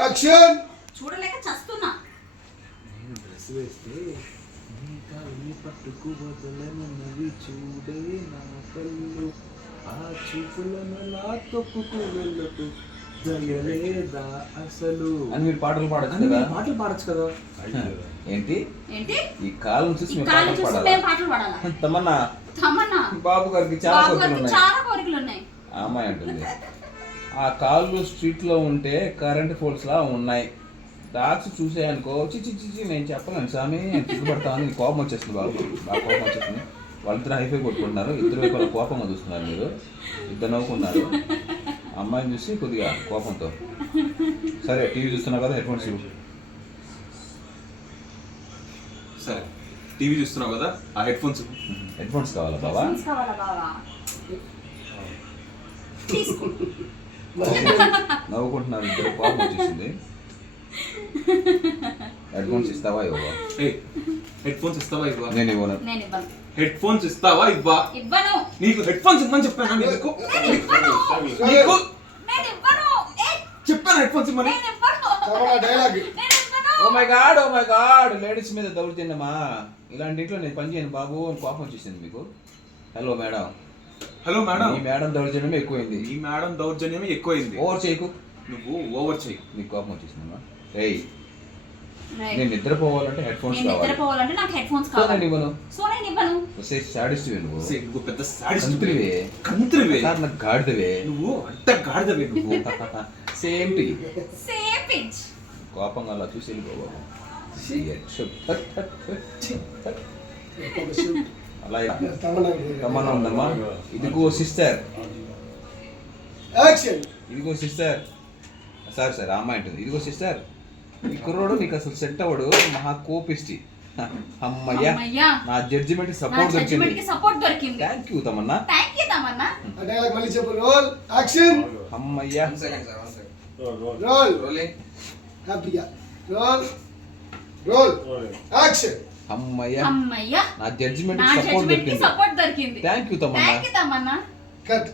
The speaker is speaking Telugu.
యాక్షన్. చూడలేక చస్తున్నా. డ్రెస్ వేస్తే ఇంకా ఈ పట్టుకు వదలనవి చూడే నా కళ్ళు, ఆ చూపులను నా తొక్కుకు వెళ్ళకు దయలేదా అసలు అని మీరు పాటలు పాడచ్చు అని కదా. మీరు పాటలు పాడచ్చు కదా. ఏంటి ఏంటి ఈ కాలం చూసి ఈ మేము కాలం పాటలు చూసి పాడాలా? మేము పాటలు పాడాలా? తమన్నా తమన్నా బాబు గారికి చాలా బాబు కోరికలు గారికి ఉన్నాయి. చాలా కోరికలు ఉన్నాయి. ఆ అమ్మాయి అంటుంది ఆ కాళ్ళు స్ట్రీట్ లో ఉంటే కరెంట్ పోల్స్ లా ఉన్నాయి. డాక్స్ చూసాయనుకో చిచి చిచి నేను చెప్పలేను స్వామి సిగ్గుపడతామని కోపం వచ్చేస్తుంది. బాగా కోపం వచ్చేస్తుంది. వాళ్ళిద్దరు హైఫై కొట్టుకుంటున్నారు. ఇద్దరు వైపు కోపంగా చూస్తున్నారు. మీరు ఇద్దరు నవ్వుకున్నారు. అమ్మాయిని చూసి కొద్దిగా కోపంతో సరే టీవీ చూస్తున్నావు కదా హెడ్ ఫోన్స్ ఇవ్వు. సరే టీవీ చూస్తున్నావు కదా ఆ హెడ్ ఫోన్స్ హెడ్ ఫోన్స్ కావాలా బాబా? Headphones కావాలా బావా? తీసుకో. నవ్వుకుంటున్నారు ఇద్దరు. కోపం వచ్చేసింది. హెడ్ ఫోన్స్ ఇస్తావా ఇవ్వవా? హెడ్ ఫోన్స్ ఇస్తావా ఇవ్వా? నేను ఇవ్వను. నేను ఇవ్వను. హెడ్ ఫోన్స్ ఇస్తావా ఇవ్వా? ఇవ్వను. నీకు హెడ్ ఫోన్స్ ఇవ్వమని చెప్పాను. నేను ఇవ్వను. నీకు నేను ఇవ్వను. చెప్పాను హెడ్ ఫోన్స్ ఇవ్వమని. నేను ఇవ్వను. తమన్నా డైలాగ్. నేను ఇవ్వను. ఓ మై గాడ్ లేడీస్ మీద దౌర్జన్యమా? ఇలాంటి ఇంట్లో నేను పని చేయను బాబు అని కోపం వచ్చేసింది మీకు. Hello madam. Hello madam. ఈ మేడం దౌర్జన్యం ఎక్కువైంది. ఈ మేడం దౌర్జన్యం ఎక్కువైంది. ఓవర్ చేయకు. నువ్వు ఓవర్ చెయ్యి. నీకు కోపం వచ్చేసిందమ్మా. ఏయ్ Right. నేను నిద్రపోవాలంటే హెడ్ ఫోన్స్ నేను కావాలి. నిద్రపోవాలంటే నాకు హెడ్ ఫోన్స్ సో కావాలి. నేను ఇవ్వను. సో నేను ఇవ్వను. సాడిస్ట్ నువ్వు. నువ్వు పెద్ద సాడిస్ట్. కంత్రివే. కంత్రివే. సార్ నాకు గాడిదవే. నువ్వు అడ్డ గాడిదవే నువ్వు. Same to same pitch. కోపంగా అలా చూసి వెళ్ళిపోవా. అలా తమన్నా ఉందమ్మా. ఇదిగో సిస్టర్. యాక్షన్. ఇదిగో సిస్టర్. సార్ అమ్మాయి ఉంటుంది. ఇదిగో సిస్టర్ ఈ కుర్రోడు నీకు అసలు సెట్ అవ్వడు. మహా కోపిస్టి. అమ్మయ్యా నా జడ్జిమెంట్ సపోర్ట్ దొరికింది. సపోర్ట్ దొరికింది. Thank you Tamannaah. Thank you Tamannaah. ఆ డైలాగ్ మళ్ళీ చెప్పు. రోల్. యాక్షన్. అమ్మయ్యా. రోల్. హ్యాపీగా. రోల్. రోల్. యాక్షన్. అమ్మయ్యా అమ్మయ్యా నా జడ్జిమెంట్ నా సపోర్ట్ జడ్జిమెంట్ కి దొరికింది. సపోర్ట్ దొరికింది. Thank you Tamannaah. Thank you Tamannaah. Cut.